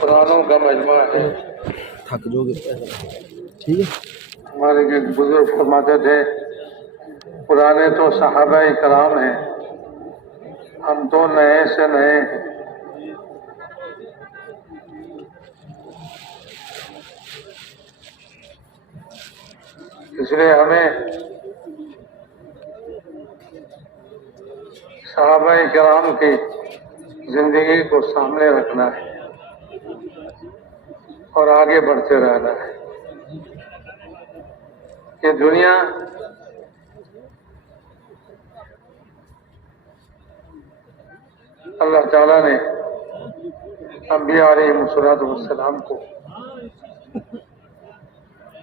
قرآنوں کا مجموعہ ہے۔ تھک جو گے ٹھیک ہے۔ ہمارے ایک بزرگ فرماتے تھے پرانے تو صحابہ کرام ہیں، ہم تو نئے سے نئے ہیں۔ اس لیے ہمیں صحابہ کرام کی زندگی کو سامنے رکھنا ہے اور آگے بڑھتے رہنا ہے۔ یہ دنیا اللہ تعالیٰ نے انبیاء علیہ السلام کو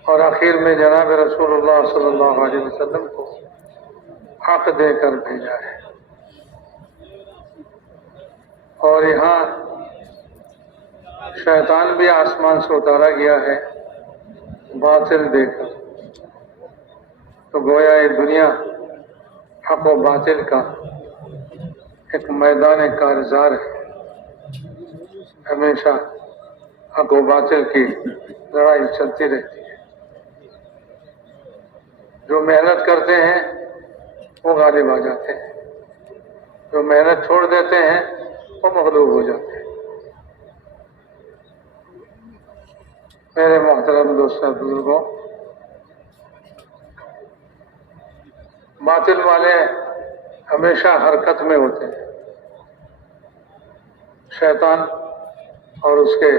اور آخر میں جناب رسول اللہ صلی اللہ علیہ وسلم کو حق دے کر بھیجا ہے، اور یہاں شیطان بھی آسمان سے اتارا گیا ہے باطل دے کر۔ تو گویا یہ دنیا حق و باطل کا ایک میدان کارزار ہے، ہمیشہ حق و باطل کی لڑائی چلتی رہتی ہے۔ جو محنت کرتے ہیں وہ غالب آ جاتے ہیں، جو محنت چھوڑ دیتے ہیں وہ مغلوب ہو جاتے ہیں۔ میرے محترم دوستوں بزرگوں، باطل والے ہمیشہ حرکت میں ہوتے ہیں، شیطان اور اس کے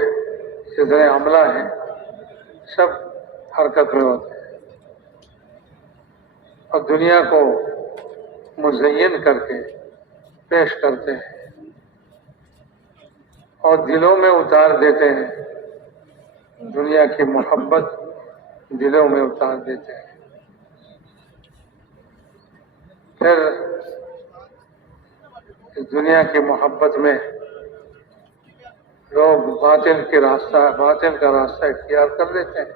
جتنے عملہ ہیں سب حرکت میں ہوتے ہیں اور دنیا کو مزین کر کے پیش کرتے ہیں اور دلوں میں اتار دیتے ہیں، دنیا کی محبت دلوں میں اتار دیتے ہیں۔ پھر اس دنیا کی محبت میں لوگ باطل کا راستہ اختیار کر لیتے ہیں۔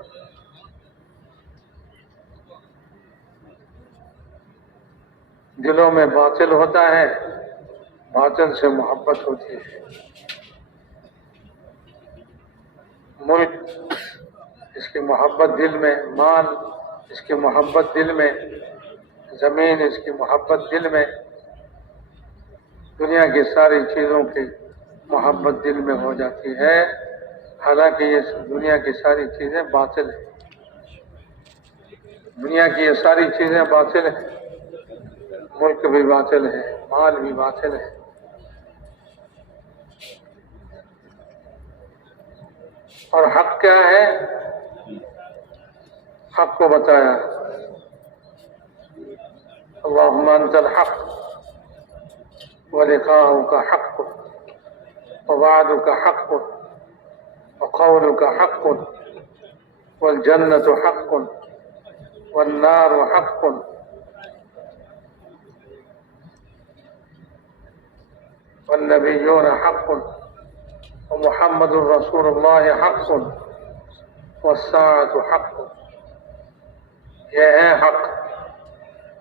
دلوں میں باطل ہوتا ہے، باطل سے محبت ہوتی ہے۔ ملک اس کی محبت دل میں، مال اس کی محبت دل میں، زمین اس کی محبت دل میں، دنیا کی ساری چیزوں کی محبت دل میں ہو جاتی ہے، حالانکہ یہ دنیا کی ساری چیزیں باطل ہیں۔ دنیا کی یہ ساری چیزیں باطل ہیں، ملک بھی باطل ہے، مال بھی باطل ہے۔ اور حق کیا ہے؟ حق کو بتایا، اللہم انت الحق ولقاؤک حق ووعدک حق وقولک حق والجنة حق والنار حق والنبیون حق ومحمد رسول اللہ حق والساعة حق۔ یہ ہے حق،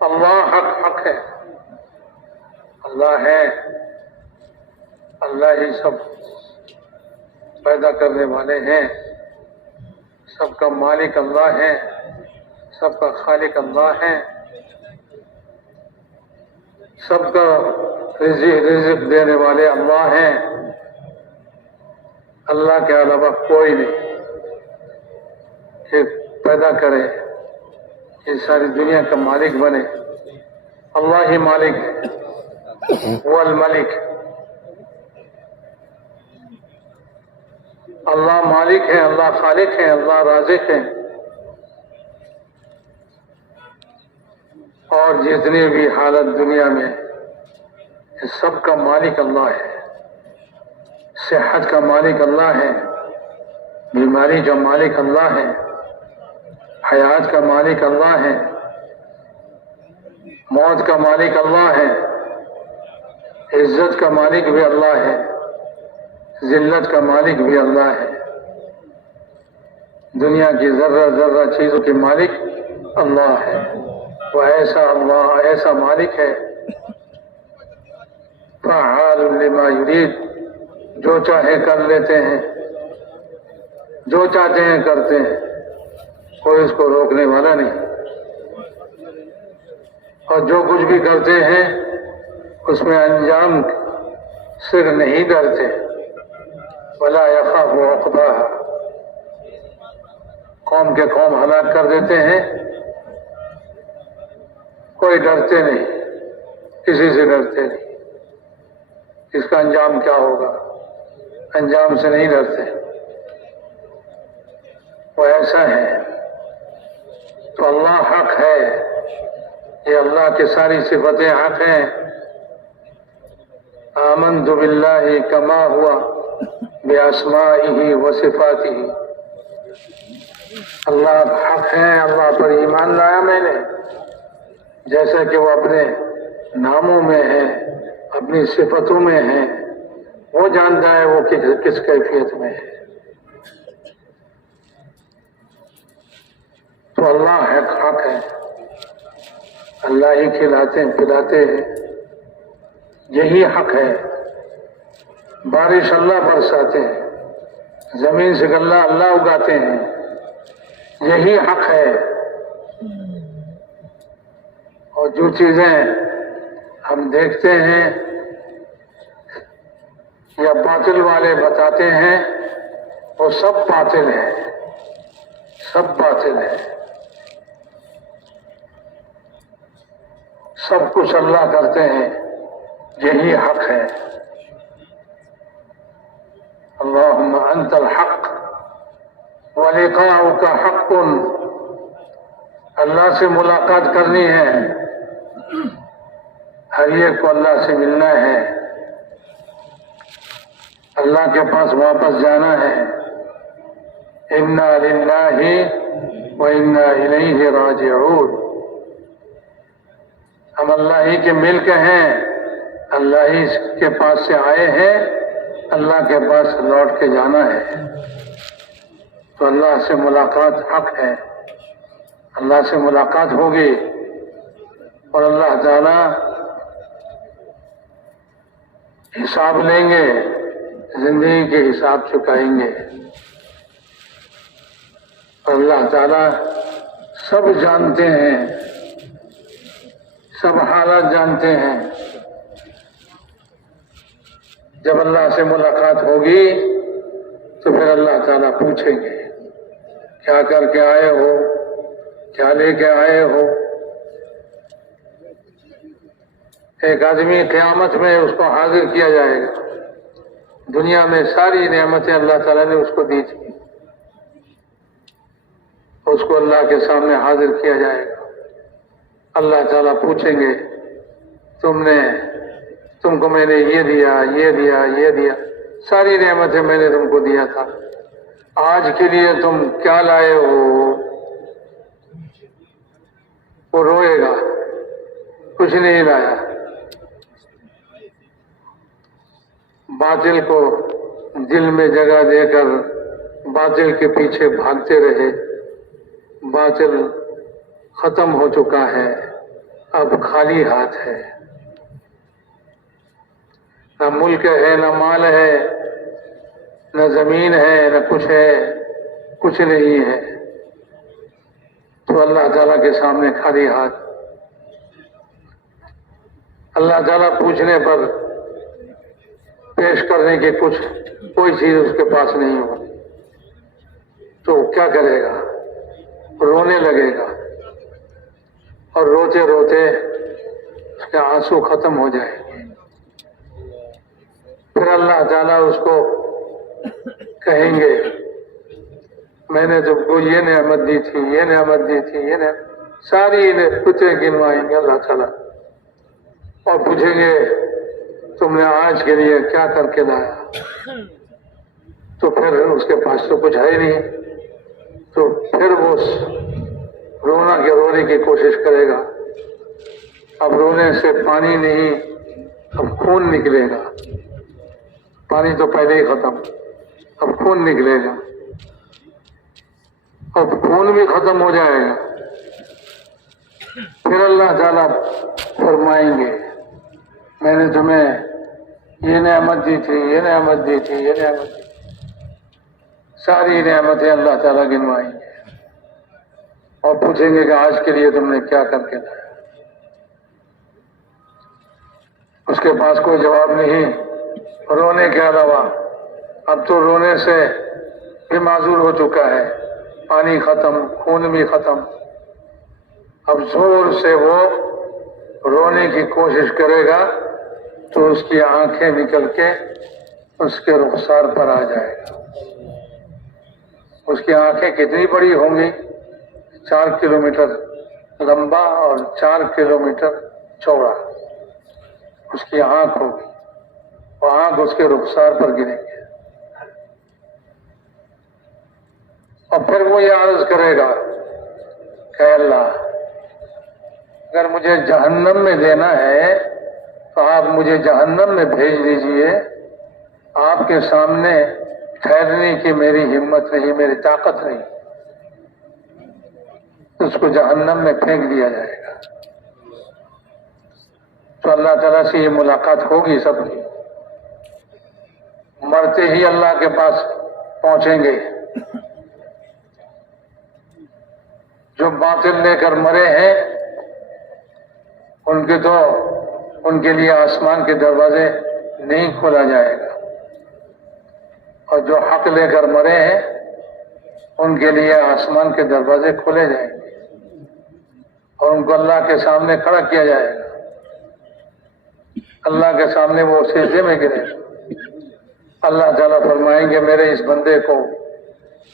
اللہ حق ہے، اللہ ہے، اللہ ہی سب پیدا کرنے والے ہیں، سب کا مالک اللہ ہے، سب کا خالق اللہ ہے، سب کا رزق دینے والے اللہ ہیں۔ اللہ کے علاوہ کوئی نہیں کہ پیدا کرے، یہ ساری دنیا کا مالک بنے، اللہ ہی مالک ہے، وہ الملک، اللہ مالک ہے، اللہ خالق ہے، اللہ رازق ہے، اور جتنی بھی حالت دنیا میں سب کا مالک اللہ ہے۔ صحت کا مالک اللہ ہے، بیماری کا مالک اللہ ہے، حیات کا مالک اللہ ہے، موت کا مالک اللہ ہے، عزت کا مالک بھی اللہ ہے، ذلت کا مالک بھی اللہ ہے، دنیا کی ذرہ ذرہ چیزوں کے مالک اللہ ہے۔ وہ ایسا اللہ، ایسا مالک ہے، فعال لما یرید، جو چاہے کر لیتے ہیں، جو چاہتے ہیں کرتے ہیں، کوئی اس کو روکنے والا نہیں، اور جو کچھ بھی کرتے ہیں اس میں انجام سے نہیں ڈرتے، ولا یخاف عقباہا، قوم کے قوم ہلاک کر دیتے ہیں، کوئی ڈرتے نہیں، کسی سے ڈرتے نہیں، اس کا انجام کیا ہوگا، انجام سے نہیں ڈرتے، وہ ایسا ہے۔ تو اللہ حق ہے، یہ اللہ کی ساری صفتیں حق ہیں۔ آمنت باللہ کما ہوا باسمائہ و صفاتہ، اللہ حق ہے، اللہ پر ایمان لایا میں نے، جیسا کہ وہ اپنے ناموں میں ہے، اپنی صفتوں میں ہے، وہ جانتا ہے وہ کس کیفیت میں ہے۔ تو اللہ حق ہے، اللہ ہی کھلاتے ہیں پلاتے ہیں، یہی حق ہے۔ بارش اللہ برساتے ہیں، زمین سے غلہ اللہ اگاتے ہیں، یہی حق ہے۔ اور جو چیزیں ہم دیکھتے ہیں یا باطل والے بتاتے ہیں وہ سب باطل ہے، سب باطل ہے۔ سب کچھ اللہ کرتے ہیں، یہی حق ہے۔ اللہم انت الحق ولقاؤک حق، اللہ سے ملاقات کرنی ہے، ہر ایک کو اللہ سے ملنا ہے، اللہ کے پاس واپس جانا ہے۔ انا للہ و انا الیہ راجعون، ہم اللہ ہی کے ملک ہیں، اللہ ہی کے پاس سے آئے ہیں، اللہ کے پاس لوٹ کے جانا ہے۔ تو اللہ سے ملاقات حق ہے، اللہ سے ملاقات ہوگی، اور اللہ تعالی حساب لیں گے، زندگی کے حساب چکائیں گے، اور اللہ تعالی سب جانتے ہیں، سب حالات جانتے ہیں۔ جب اللہ سے ملاقات ہوگی تو پھر اللہ تعالیٰ پوچھیں گے کیا کر کے آئے ہو، کیا لے کے آئے ہو۔ ایک آدمی قیامت میں اس کو حاضر کیا جائے گا، دنیا میں ساری نعمتیں اللہ تعالیٰ نے اس کو دی تھی، اس کو اللہ کے سامنے حاضر کیا جائے گا۔ اللہ تعالیٰ پوچھیں گے تم کو میں نے یہ دیا، یہ دیا، یہ دیا، ساری نعمتیں میں نے تم کو دیا تھا، آج کے لیے تم کیا لائے ہو؟ وہ روئے گا، کچھ نہیں لایا۔ باطل کو دل میں جگہ دے کر باطل کے پیچھے بھاگتے رہے، باطل ختم ہو چکا ہے، اب خالی ہاتھ ہے، نہ ملک ہے، نہ مال ہے، نہ زمین ہے، نہ کچھ ہے، کچھ نہیں ہے۔ تو اللہ تعالیٰ کے سامنے خالی ہاتھ، اللہ تعالیٰ پوچھنے پر پیش کرنے کی کوئی چیز اس کے پاس نہیں ہوگی، تو کیا کرے گا؟ رونے لگے گا، اور روتے روتے اس کے آنسو ختم ہو جائیں گے۔ پھر اللہ تعالیٰ اس کو کہیں گے میں نے تم کو یہ نعمت دی تھی، یہ نعمت دی تھی، یہ نعمت، ساری کچھ گنوائیں گے اللہ تعالیٰ، اور پوچھیں گے تم نے آج کے لیے کیا کر کے لایا؟ تو پھر اس کے پاس تو کچھ ہے ہی نہیں، تو پھر وہ رونے کی کوشش کرے گا۔ اب رونے سے پانی نہیں، اب خون نکلے گا، پانی تو پہلے ہی ختم، اب خون نکلے گا، اب خون بھی ختم ہو جائے گا۔ پھر اللہ تعالیٰ فرمائیں گے میں نے تمہیں یہ نعمت دی تھی، یہ نعمت دی تھی، یہ نعمت دی تھی، ساری نعمتیں اللہ تعالیٰ گنوائیں گے اور پوچھیں گے کہ آج کے لیے تم نے کیا کر کے لایا؟ اس کے پاس کوئی جواب نہیں رونے کے علاوہ۔ اب تو رونے سے بھی معذور ہو چکا ہے، پانی ختم، خون بھی ختم۔ اب زور سے وہ رونے کی کوشش کرے گا تو اس کی آنکھیں نکل کے اس کے رخسار پر آ جائے گا۔ اس کی آنکھیں کتنی بڑی ہوں گی؟ 4 کلومیٹر لمبا اور 4 کلومیٹر چوڑا اس کی آنکھ ہوگی، وہ آنکھ اس کے رخسار پر گریں گے۔ اور پھر وہ یہ عرض کرے گا کہ اللہ اگر مجھے جہنم میں دینا ہے تو آپ مجھے جہنم میں بھیج دیجئے، آپ کے سامنے ٹھہرنے کی میری ہمت نہیں، میری طاقت نہیں، اس کو جہنم میں پھینک دیا جائے گا۔ تو اللہ تعالیٰ سے یہ ملاقات ہوگی سب کی، مرتے ہی اللہ کے پاس پہنچیں گے۔ جو باطل لے کر مرے ہیں ان کے لیے آسمان کے دروازے نہیں کھولا جائے گا، اور جو حق لے کر مرے ہیں ان کے لیے آسمان کے دروازے کھولے جائیں گے اور ان کو اللہ کے سامنے کھڑا کیا جائے گا۔ اللہ کے سامنے وہ سجدے میں گرے گا۔ اللہ تعالیٰ فرمائیں گے میرے اس بندے کو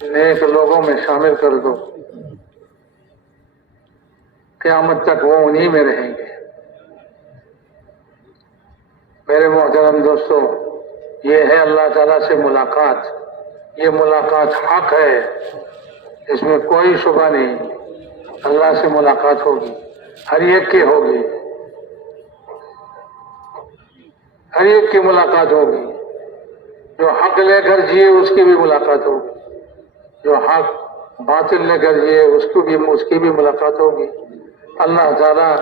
نیک لوگوں میں شامل کر دو، قیامت تک وہ انہی میں رہیں گے۔ میرے محترم دوستو، یہ ہے اللہ تعالیٰ سے ملاقات۔ یہ ملاقات حق ہے، اس میں کوئی شبہ نہیں۔ اللہ سے ملاقات ہوگی، ہر ایک کی ہوگی، ہر ایک کی ملاقات ہوگی۔ جو حق لے کر جیے اس کی بھی ملاقات ہوگی، جو حق باطل لے کر جیے اس کی بھی ملاقات ہوگی۔ اللہ تعالیٰ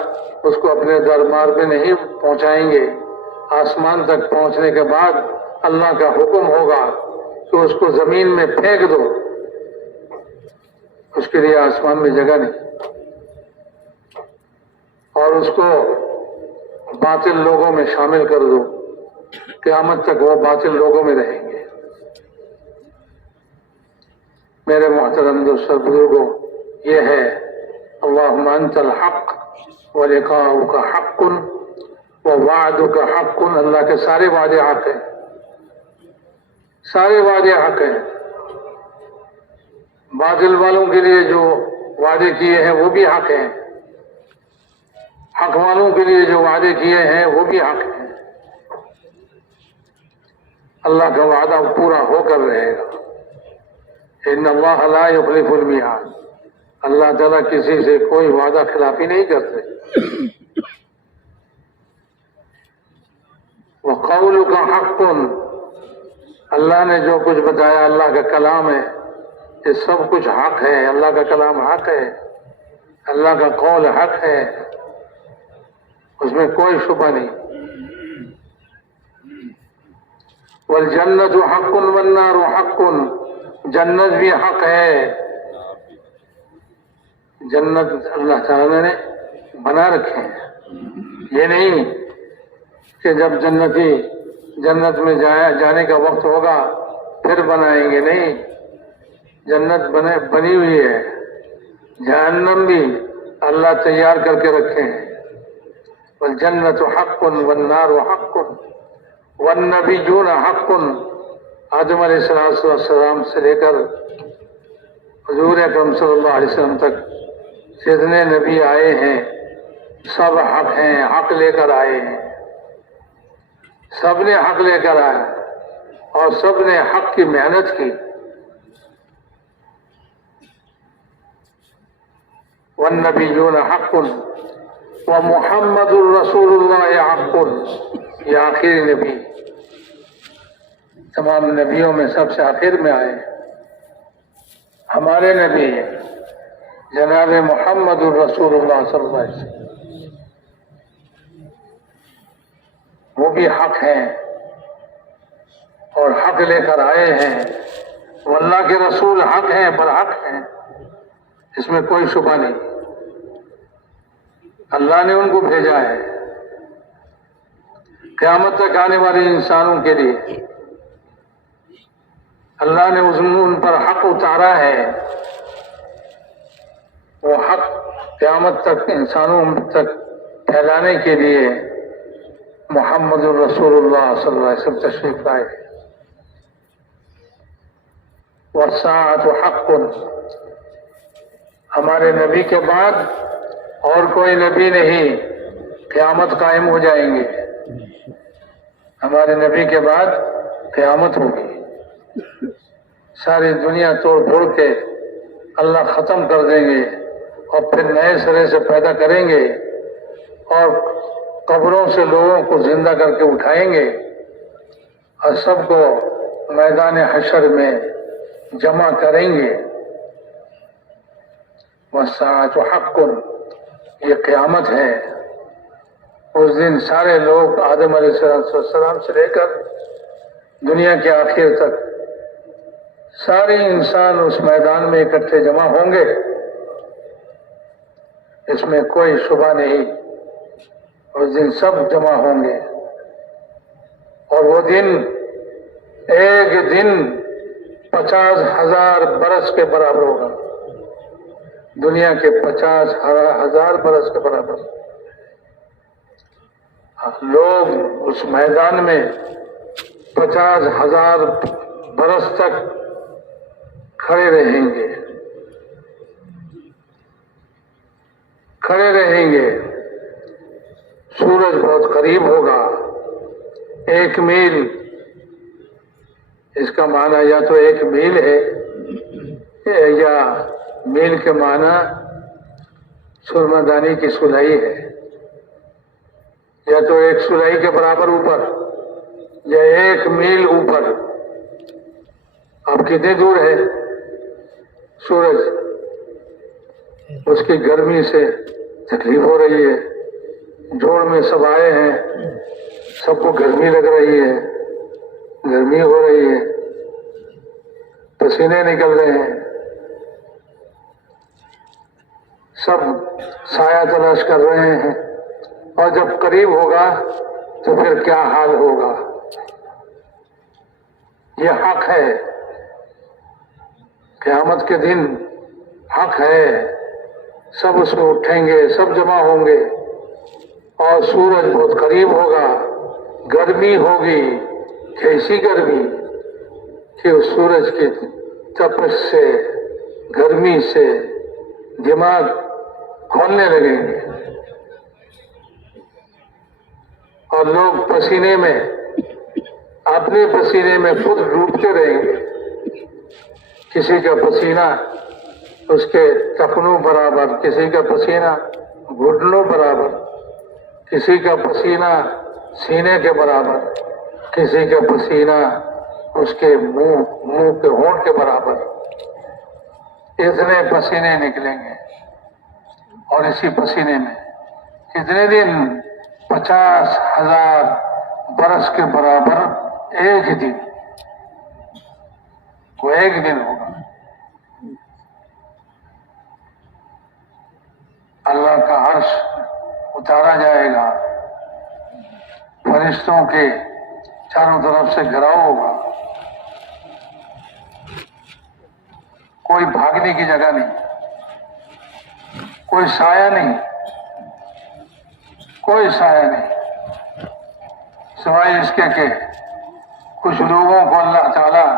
اس کو اپنے دربار میں نہیں پہنچائیں گے، آسمان تک پہنچنے کے بعد اللہ کا حکم ہوگا کہ اس کو زمین میں پھینک دو، اس کے لیے آسمان میں جگہ نہیں، اور اس کو باطل لوگوں میں شامل کر دو، قیامت تک وہ باطل لوگوں میں رہیں گے۔ میرے محترم دوستو بزرگوں، یہ ہے اللہم انت الحق ولقاؤک حق ووعدک حق۔ اللہ کے سارے وعدے حق ہیں، سارے وعدے حق ہیں۔ باطل والوں کے لیے جو وعدے کیے ہیں وہ بھی حق ہیں، حق والوں کے لیے جو وعدے کیے ہیں وہ بھی حق ہیں۔ اللہ کا وعدہ پورا ہو کر رہے گا۔ ان اللہ لا یخلف المیعاد۔ اللہ تعالیٰ کسی سے کوئی وعدہ خلافی نہیں کرتے۔ وقولک حق، اللہ نے جو کچھ بتایا اللہ کا کلام ہے، یہ سب کچھ حق ہے۔ اللہ کا کلام حق ہے، اللہ کا قول حق ہے، اس میں کوئی شبہ نہیں۔ والجنت حق والنار حق، جنت بھی حق ہے۔ جنت اللہ تعالیٰ نے بنا رکھے ہیں، یہ نہیں کہ جب جنت میں جانے کا وقت ہوگا پھر بنائیں گے، نہیں، جنت بنی ہوئی ہے۔ جہنم بھی اللہ تیار کر کے رکھے ہیں۔ والجنت حق والنار حق والنبیون حق، آدم علیہ السلام سے لے کر حضور اکرم صلی اللہ علیہ وسلم تک جتنے نبی آئے ہیں سب حق ہیں، حق لے کر آئے ہیں، سب نے حق لے کر آیا اور سب نے حق کی محنت کی۔ والنبیون حق ومحمد الرسول اللہ حق، یہ آخری نبی تمام نبیوں میں سب سے آخر میں آئے، ہمارے نبی جناب محمد الرسول اللہ صلی اللہ علیہ وسلم، وہ بھی حق ہیں اور حق لے کر آئے ہیں، وہ اللہ کے رسول حق ہیں، برحق ہیں، اس میں کوئی شبہ نہیں۔ اللہ نے ان کو بھیجا ہے قیامت تک آنے والے انسانوں کے لیے۔ اللہ نے ان پر حق اتارا ہے، وہ حق قیامت تک انسانوں تک پھیلانے کے لیے محمد الرسول اللہ صلی اللہ علیہ وسلم تشریف لائے۔ والساعۃ حق، ہمارے نبی کے بعد اور کوئی نبی نہیں، قیامت قائم ہو جائیں گے۔ ہمارے نبی کے بعد قیامت ہوگی، ساری دنیا توڑ پھوڑ کے اللہ ختم کر دیں گے اور پھر نئے سرے سے پیدا کریں گے اور قبروں سے لوگوں کو زندہ کر کے اٹھائیں گے اور سب کو میدان حشر میں جمع کریں گے۔ والساعۃ حق، یہ قیامت ہے۔ اس دن سارے لوگ آدم علیہ السلام سے لے کر دنیا کے آخر تک سارے انسان اس میدان میں اکٹھے جمع ہوں گے، اس میں کوئی شبہ نہیں۔ اس دن سب جمع ہوں گے اور وہ دن ایک دن 50,000 برس کے برابر ہوگا، دنیا کے 50,000 برس کے برابر۔ لوگ اس میدان میں 50,000 برس تک کھڑے رہیں گے، کھڑے رہیں گے۔ سورج بہت قریب ہوگا، 1 میل، اس کا معنی یا تو 1 میل ہے یا میل کے معنی سرمہ دانی کی سلائی ہے، یا تو 1 سلائی کے برابر اوپر یا 1 میل اوپر۔ اب کتنے دور ہے سورج؟ اس کی گرمی سے تکلیف ہو رہی ہے، جوڑ میں سب آئے ہیں، سب کو گرمی لگ رہی ہے، گرمی ہو رہی ہے، پسینے نکل رہے ہیں، سب سایہ تلاش کر رہے ہیں، اور جب قریب ہوگا تو پھر کیا حال ہوگا۔ یہ حق ہے، قیامت کے دن حق ہے، سب اس میں اٹھیں گے، سب جمع ہوں گے اور سورج بہت قریب ہوگا، گرمی ہوگی، کیسی گرمی کہ اس سورج کی تپش سے، گرمی سے دماغ کھولنے لگیں گے اور لوگ پسینے میں، اپنے پسینے میں خود ڈوبتے رہیں گے۔ کسی کا پسینہ اس کے ٹخنوں برابر، کسی کا پسینہ گھٹنوں برابر، کسی کا پسینہ سینے کے برابر، کسی کا پسینہ اس کے منہ کے ہونٹ کے برابر۔ اتنے پسینے نکلیں گے اور اسی پسینے میں کتنے دن؟ 50,000 برس کے برابر ایک دن، وہ ایک دن ہوگا۔ اللہ کا عرش اتارا جائے گا، فرشتوں کے چاروں طرف سے گھیراؤ ہوگا، کوئی بھاگنے کی جگہ نہیں، کوئی سایہ نہیں، کوئی سایہ نہیں، سوائے اس کے کہ کچھ لوگوں کو اللہ تعالیٰ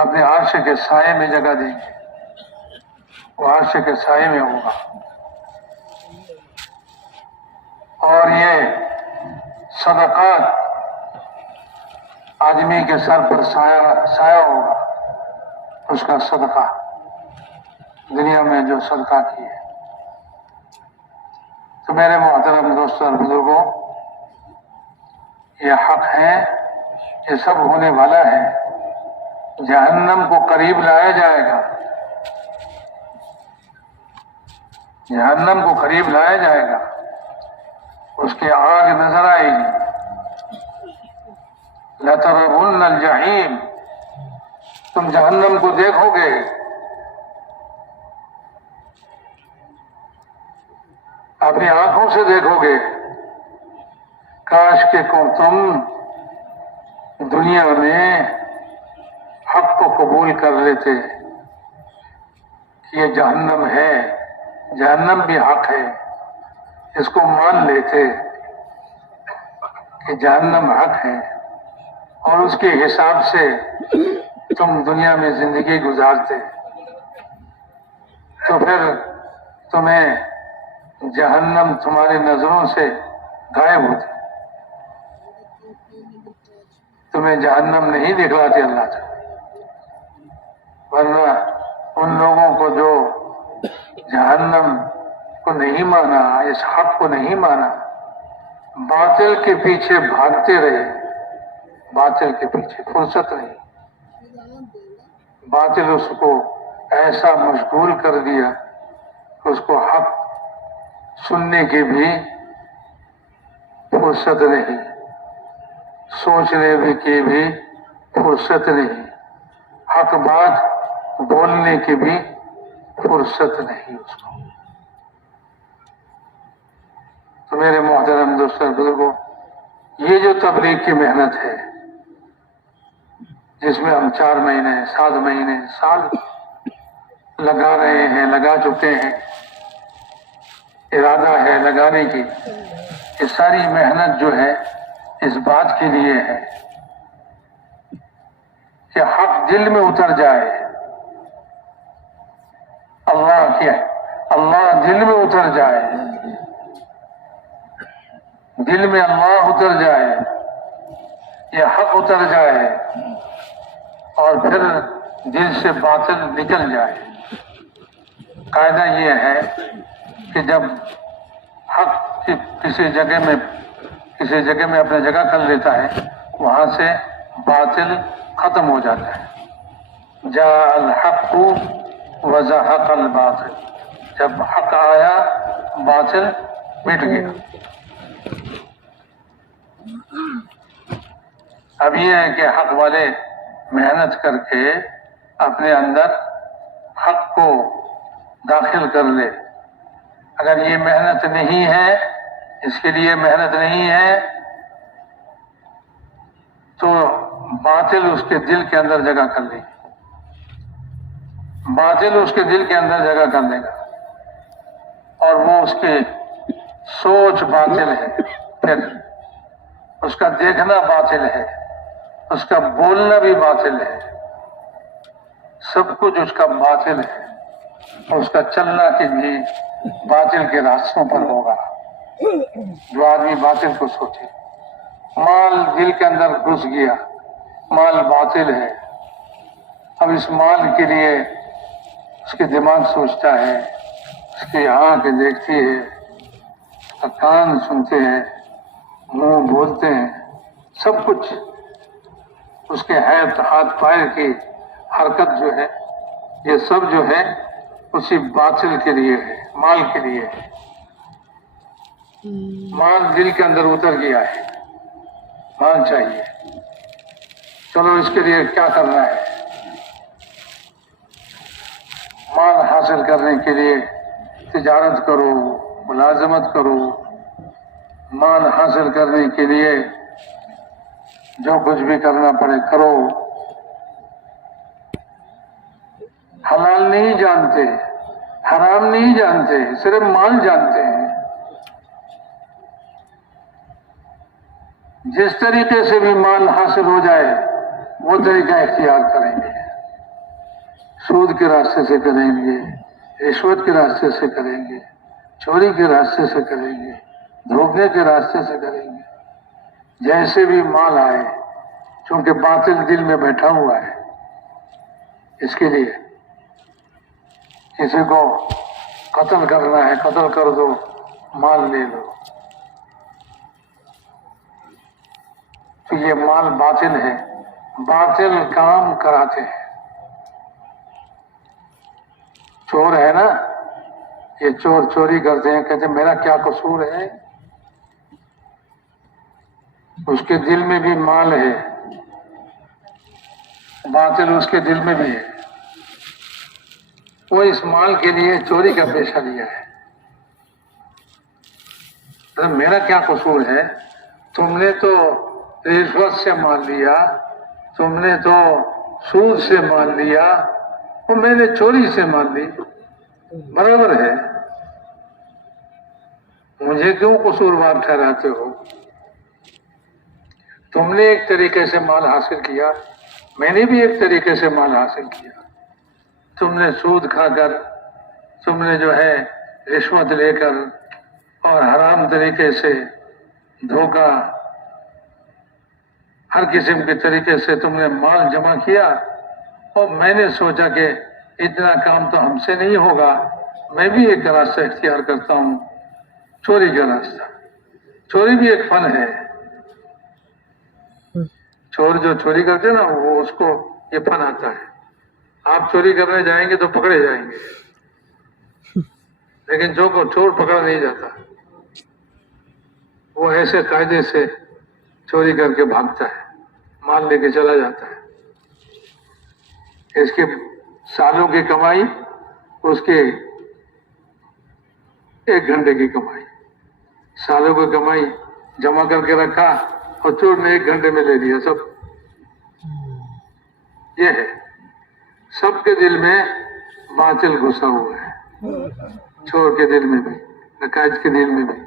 اپنے عرش کے سائے میں جگہ دیں گے، وہ عرش کے سائے میں ہوگا، اور یہ صدقات آدمی کے سر پر سایہ ہوگا، اس کا صدقہ، دنیا میں جو صدقہ کیے۔ تو میرے محترم دوستوں اور بزرگوں، یہ حق ہے، یہ سب ہونے والا ہے۔ جہنم کو قریب لایا جائے گا، جہنم کو قریب لایا جائے گا، اس کی آگ نظر آئے گی، لَتَرَوُنَّ الْجَحِيمَ، تم جہنم کو دیکھو گے، اپنی آنکھوں سے دیکھو گے۔ کاش کہ تم دنیا میں حق کو قبول کر لیتے کہ یہ جہنم ہے، جہنم بھی حق ہے، اس کو مان لیتے کہ جہنم حق ہے، اور اس کے حساب سے تم دنیا میں زندگی گزارتے، تو پھر تمہیں جہنم تمہاری نظروں سے غائب ہوتی، تمہیں جہنم نہیں دکھلاتے اللہ تعالیٰ۔ ورنہ ان لوگوں کو جو جہنم کو نہیں مانا، اس حق کو نہیں مانا، باطل کے پیچھے بھاگتے رہے، باطل کے پیچھے فرصت نہیں، باطل اس کو ایسا مشغول کر دیا کہ اس کو حق سننے کی بھی فرصت نہیں، سوچنے کی بھی فرصت نہیں، حق بات بولنے کی بھی فرصت نہیں اس کو۔ تو میرے محترم دوستوں بزرگوں، یہ جو تبلیغ کی محنت ہے، جس میں ہم 4 مہینے 7 مہینے سال لگا رہے ہیں، لگا چکے ہیں، ارادہ ہے لگانے کی، یہ ساری محنت جو ہے اس بات کے لیے ہے کہ حق دل میں اتر جائے، اللہ دل میں اتر جائے، دل میں اللہ اتر جائے، یہ حق اتر جائے، اور پھر دل سے باطل نکل جائے۔ قاعدہ یہ ہے کہ جب حق کسی جگہ میں اپنے جگہ کر لیتا ہے، وہاں سے باطل ختم ہو جاتا ہے۔ جاء الحق وزهق الباطل، جب حق آیا باطل مٹ گیا۔ اب یہ ہے کہ حق والے محنت کر کے اپنے اندر حق کو داخل کر لے۔ اگر یہ محنت نہیں ہے، اس کے لیے محنت نہیں ہے، تو باطل اس کے دل کے اندر جگہ کر لے گی، باطل اس کے دل کے اندر جگہ کر لے گا، اور وہ اس کی سوچ باطل ہے، پھر اس کا دیکھنا باطل ہے، اس کا بولنا بھی باطل ہے، سب کچھ اس کا باطل ہے، اور اس کا چلنا بھی باطل کے راستوں پر ہوگا۔ جو آدمی باطل کو سوچے، مال دل کے اندر گھس گیا، مال باطل ہے، اب اس مال کے لیے اس کے دماغ سوچتا ہے، اس کی آنکھ دیکھتی ہے، اس کا کان سنتے ہیں، منہ بولتے ہیں، سب کچھ اس کے ہاتھ پیر کی حرکت جو ہے، یہ سب جو ہے اسی باطل کے لیے ہے، مال کے لیے ہے۔ مال دل کے اندر اتر گیا ہے، مال چاہیے، چلو اس کے لیے کیا کرنا ہے؟ مال حاصل کرنے کے لیے تجارت کرو، ملازمت کرو، مال حاصل کرنے کے لیے جو کچھ بھی کرنا پڑے کرو۔ حلال نہیں جانتے، حرام نہیں جانتے، صرف مال جانتے ہیں۔ جس طریقے سے بھی مال حاصل ہو جائے وہ طریقہ اختیار کریں گے، سود کے راستے سے کریں گے، رشوت کے راستے سے کریں گے، چوری کے راستے سے کریں گے، دھوکے کے راستے سے کریں گے، جیسے بھی مال آئے، چونکہ باطل دل میں بیٹھا ہوا ہے۔ اس کے لیے کسی کو قتل کرنا ہے، قتل کر دو، مال لے لو، تو یہ مال باطل ہے، باطل کام کراتے ہیں۔ چور ہے نا، یہ چور چوری کرتے ہیں، کہتے ہیں میرا کیا قصور ہے؟ اس کے دل میں بھی مال ہے، باطل اس کے دل میں بھی ہے، وہ اس مال کے لیے چوری کا پیشہ لیا ہے۔ میرا کیا قصور ہے؟ تم نے تو رشوت سے مال لیا، تم نے تو سود سے مال لیا، اور میں نے چوری سے مال لی، برابر ہے، مجھے کیوں قصوروار ٹھہراتے ہو؟ تم نے ایک طریقے سے مال حاصل کیا، میں نے بھی ایک طریقے سے مال حاصل کیا۔ تم نے سود کھا کر، تم نے جو ہے رشوت لے کر اور حرام طریقے سے دھوکہ، ہر قسم کے طریقے سے تم نے مال جمع کیا، اور میں نے سوچا کہ اتنا کام تو ہم سے نہیں ہوگا، میں بھی ایک راستہ اختیار کرتا ہوں، چوری کا راستہ۔ چوری بھی ایک فن ہے، چور جو چوری کرتے نا وہ اس کو یہ فن آتا ہے۔ آپ چوری کرنے جائیں گے تو پکڑے جائیں گے، لیکن جو کو چور پکڑا نہیں جاتا، وہ ایسے قاعدے سے چوری کر کے بھاگتا ہے، مال لے کے چلا جاتا ہے۔ اس کے سالوں کی کمائی اس کے 1 گھنٹے کی کمائی، سالوں کی کمائی جمع کر کے رکھا اور چور نے 1 گھنٹے میں لے لیا سب۔ یہ ہے، سب کے دل میں باطل گھسا ہوا ہے، چور کے دل میں بھی، ڈکیت کے دل میں بھی،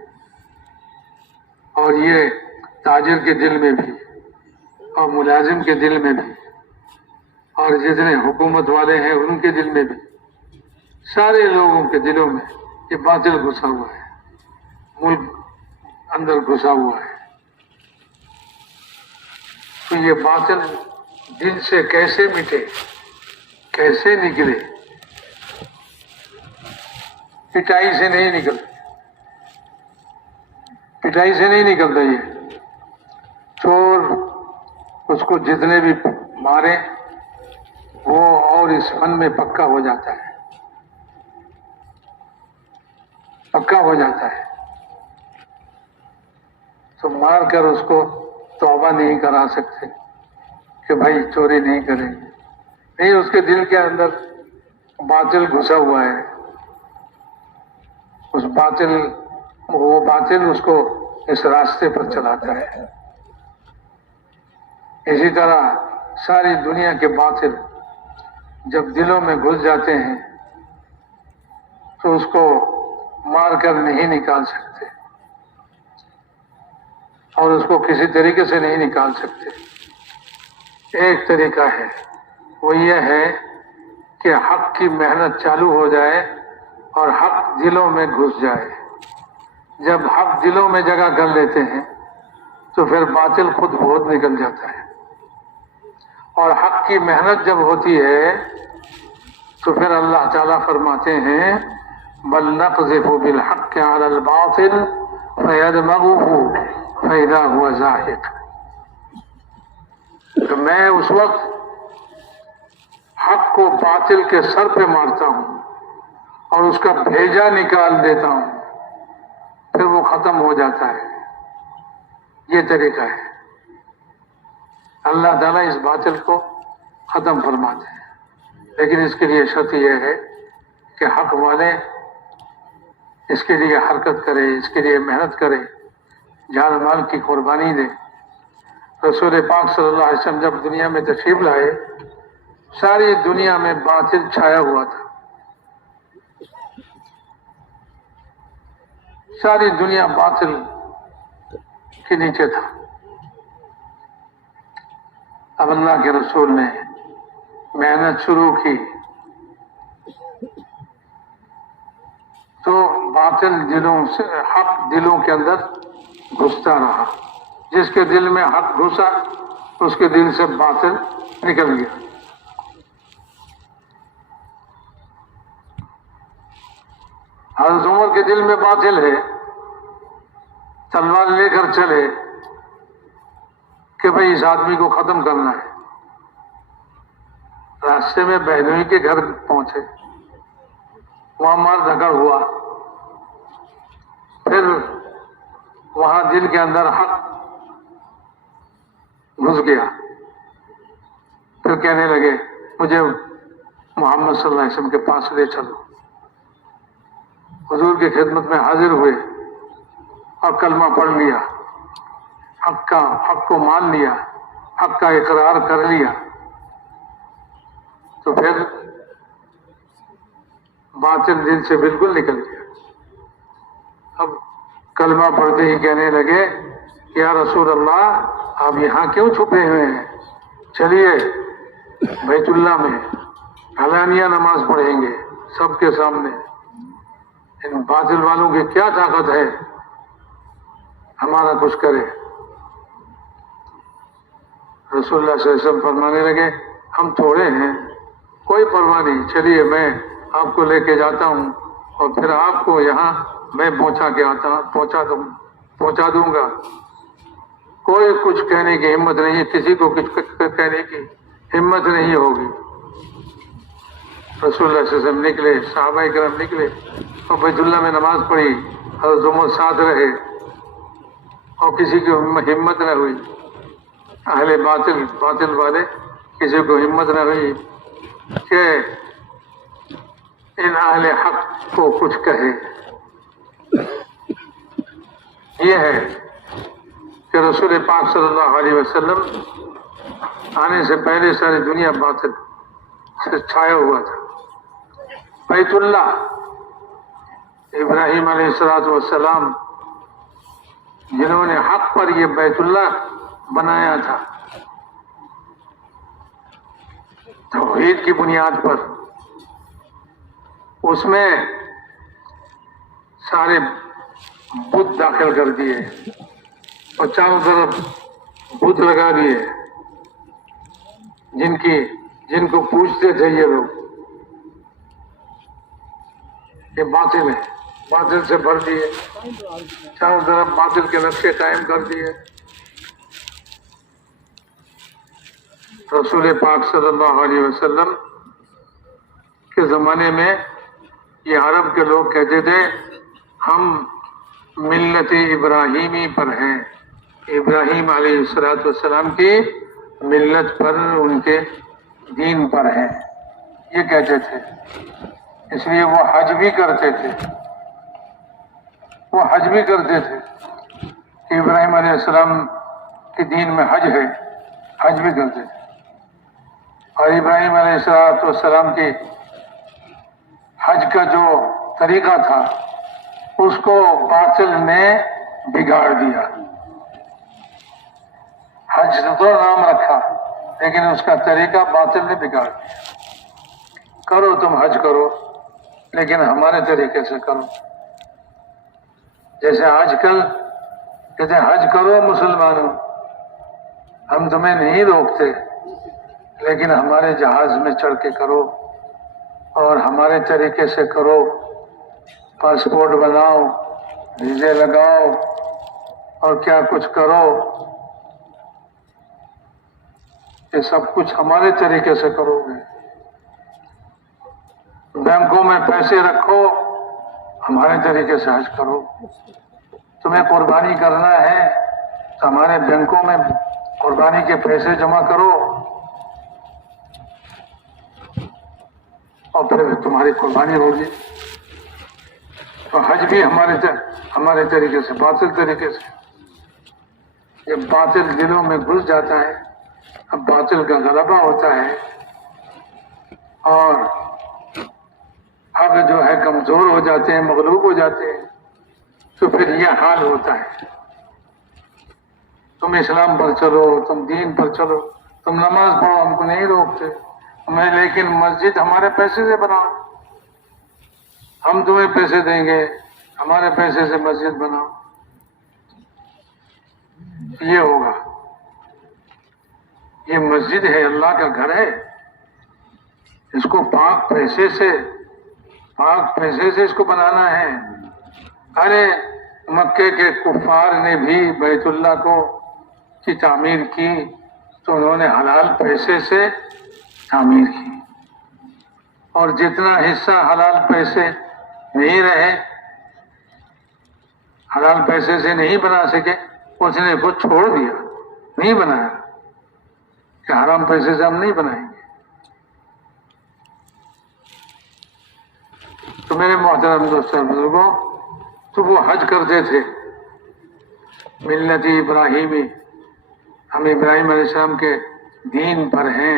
اور یہ تاجر کے دل میں بھی، اور ملازم کے دل میں بھی، اور جتنے حکومت والے ہیں ان کے دل میں بھی، سارے لوگوں کے دلوں میں یہ باطل گھسا ہوا ہے، ملک اندر گھسا ہوا ہے۔ تو یہ باطل دل سے کیسے مٹے، کیسے نکلے؟ پٹائی سے نہیں نکلتا، پٹائی سے نہیں نکلتا۔ یہ چور اس کو جتنے بھی مارے وہ اور اس فن میں پکا ہو جاتا ہے، پکا ہو جاتا ہے، تو مار کر اس کو توبہ نہیں کرا سکتے کہ بھائی چوری نہیں کریں گے، نہیں، اس کے دل کے اندر باطل گھسا ہوا ہے، اس باطل، وہ باطل اس کو اس راستے پر چلاتا ہے۔ اسی طرح ساری دنیا کے باطل جب دلوں میں گھس جاتے ہیں تو اس کو مار کر نہیں نکال سکتے، اور اس کو کسی طریقے سے نہیں نکال سکتے۔ ایک طریقہ ہے، وہ یہ ہے کہ حق کی محنت چالو ہو جائے اور حق دلوں میں گھس جائے۔ جب حق دلوں میں جگہ کر لیتے ہیں تو پھر باطل خود بہت نکل جاتا ہے، اور حق کی محنت جب ہوتی ہے تو پھر اللہ تعالیٰ فرماتے ہیں بَلْ نَقْذِفُ بِالْحَقِّ عَلَى الْبَاطِلِ فَيَدْمَغُهُ فَإِذَا هُوَ زَاهِقٌ۔ تو میں اس وقت حق کو باطل کے سر پہ مارتا ہوں اور اس کا بھیجا نکال دیتا ہوں، پھر وہ ختم ہو جاتا ہے۔ یہ طریقہ ہے، اللہ تعالیٰ اس باطل کو ختم فرماتے ہیں، لیکن اس کے لیے شرط یہ ہے کہ حق والے اس کے لیے حرکت کرے، اس کے لیے محنت کرے، جان مال کی قربانی دے۔ رسول پاک صلی اللہ علیہ وسلم جب دنیا میں تشریف لائے، ساری دنیا میں باطل چھایا ہوا تھا، ساری دنیا باطل کے نیچے تھا۔ اب اللہ کے رسول نے محنت شروع کی تو باطل دلوں سے حق دلوں کے اندر گھستا رہا، جس کے دل میں حق گھسا اس کے دل سے باطل نکل گیا۔ حضرت عمر کے دل میں باطل ہے، تلوار لے کر چلے کہ بھئی اس آدمی کو ختم کرنا ہے۔ راستے میں بہنوئی کے گھر پہنچے، وہاں مار دھکڑ ہوا، پھر وہاں دل کے اندر حق گھس گیا، پھر کہنے لگے مجھے محمد صلی اللہ علیہ وسلم کے پاس لے چلو. حضور کی خدمت میں حاضر ہوئے اور کلمہ پڑھ لیا، حق کو مان لیا، حق کا اقرار کر لیا. تو پھر باطل دل سے بالکل نکل گیا. اب کلمہ پڑھتے ہی کہنے لگے یا رسول اللہ آپ یہاں کیوں چھپے ہوئے ہیں؟ چلیے بیت اللہ میں علانیہ نماز پڑھیں گے سب کے سامنے. ان باطل والوں کی کیا طاقت ہے ہمارا کچھ کرے. رسول اللہ صلی اللہ علیہ وسلم فرمانے لگے ہم تھوڑے ہیں، کوئی پرواہ نہیں، چلیے میں آپ کو لے کے جاتا ہوں اور پھر آپ کو یہاں میں پہنچا دوں گا. کوئی کچھ کہنے کی ہمت نہیں، کسی کو کچھ کہنے کی ہمت نہیں ہوگی. رسول اللہ صلی اللہ علیہ وسلم نکلے، صحابہ کرام نکلے اور بیت اللہ میں نماز پڑھی اور عمر ساتھ رہے اور کسی کی ہمت نہ ہوئی. اہل باطل والے کسی کو ہمت نہ ہوئی کہ ان اہل حق کو کچھ کہے. یہ ہے کہ رسول پاک صلی اللہ علیہ وسلم آنے سے پہلے ساری دنیا باطل سے چھایا ہوا تھا. بیت اللہ ابراہیم علیہ السلام جنہوں نے حق پر یہ بیت اللہ بنایا تھا توحید کی بنیاد پر، اس میں سارے بت داخل کر دیے اور چاروں طرف بت لگا دیے جن کو پوچھتے تھے یہ لوگ یہ باطل ہے، باطل سے بھر دیے، چاروں طرف باطل کے نقشے قائم کر دیے. رسول پاک صلی اللہ علیہ وسلم کے زمانے میں یہ عرب کے لوگ کہتے تھے ہم ملت ابراہیمی پر ہیں، ابراہیم علیہ السلام کی ملت پر، ان کے دین پر ہیں، یہ کہتے تھے. اس لیے وہ حج بھی کرتے تھے کہ ابراہیم علیہ السلام کے دین میں حج ہے، حج بھی کرتے تھے. اور ابراہیم علیہ السلام کی حج کا جو طریقہ تھا اس کو باطل نے بگاڑ دیا. حج تو نام رکھا لیکن اس کا طریقہ باطل نے بگاڑ دیا. کرو تم حج کرو لیکن ہمارے طریقے سے کرو. جیسے آج کل کہتے ہیں حج کرو مسلمانوں، ہم تمہیں نہیں روکتے لیکن ہمارے جہاز میں چڑھ کے کرو اور ہمارے طریقے سے کرو، پاسپورٹ بناؤ، ویزے لگاؤ اور کیا کچھ کرو، یہ سب کچھ ہمارے طریقے سے کرو گے. بینکوں میں پیسے رکھو، ہمارے طریقے سے حج کرو. تمہیں قربانی کرنا ہے تو ہمارے بینکوں میں قربانی کے پیسے جمع کرو اور پھر تمہاری قربانی ہوگی. تو حج بھی ہمارے طریقے سے، باطل طریقے سے. جب باطل دلوں میں گھس جاتا ہے، اب باطل کا غلبہ ہوتا ہے اور حق جو ہے کمزور ہو جاتے ہیں، مغلوب ہو جاتے ہیں، تو پھر یہ حال ہوتا ہے. تم اسلام پر چلو، تم دین پر چلو، تم نماز پڑھو، ہم کو نہیں روکتے، لیکن مسجد ہمارے پیسے سے بناؤ، ہم تمہیں پیسے دیں گے، ہمارے پیسے سے مسجد بناؤ. یہ ہوگا. یہ مسجد ہے، اللہ کا گھر ہے، اس کو پاک پیسے سے اس کو بنانا ہے. ارے مکے کے کفار نے بھی بیت اللہ کی تعمیر کی تو انہوں نے حلال پیسے سے تعمیر کی، اور جتنا حصہ حلال پیسے نہیں رہے، حلال پیسے سے نہیں بنا سکے، اس نے وہ چھوڑ دیا، نہیں بنایا. کہ حرام پیسے سے ہم نہیں بنائیں گے. تو میرے محترم دوستوں بزرگوں، تو وہ حج کرتے تھے ملت ابراہیمی، ہم ابراہیم علیہ السلام کے دین پر ہیں،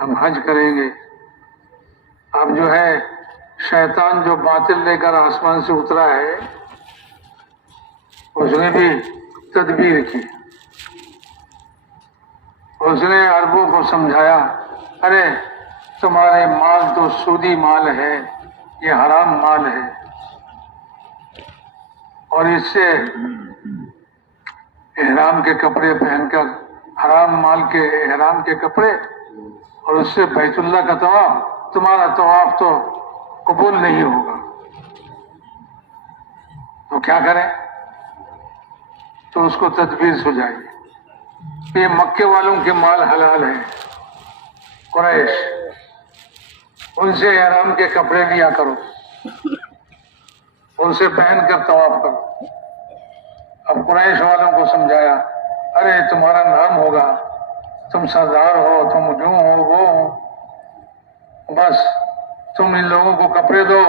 ہم حج کریں گے. اب جو ہے شیطان جو باطل لے کر آسمان سے اترا ہے، اس نے بھی تدبیر کی. اس نے عربوں کو سمجھایا، ارے تمہارے مال تو سودی مال ہے، یہ حرام مال ہے، اور اس سے احرام کے کپڑے پہن کر، حرام مال کے احرام کے کپڑے، اور اس سے بیت اللہ کا طواف، تمہارا طواف تو قبول نہیں ہوگا. تو کیا کریں؟ تو اس کو تدبیر سجائی. یہ مکے والوں کے مال حلال ہیں، قریش، ان سے احرام کے کپڑے لیا کرو، ان سے پہن کر طواف کرو. اب قریش والوں کو سمجھایا، ارے تمہارا نام ہوگا، تم سردار ہو، تم جو ہو وہ ہو، بس تم ان لوگوں کو کپڑے دو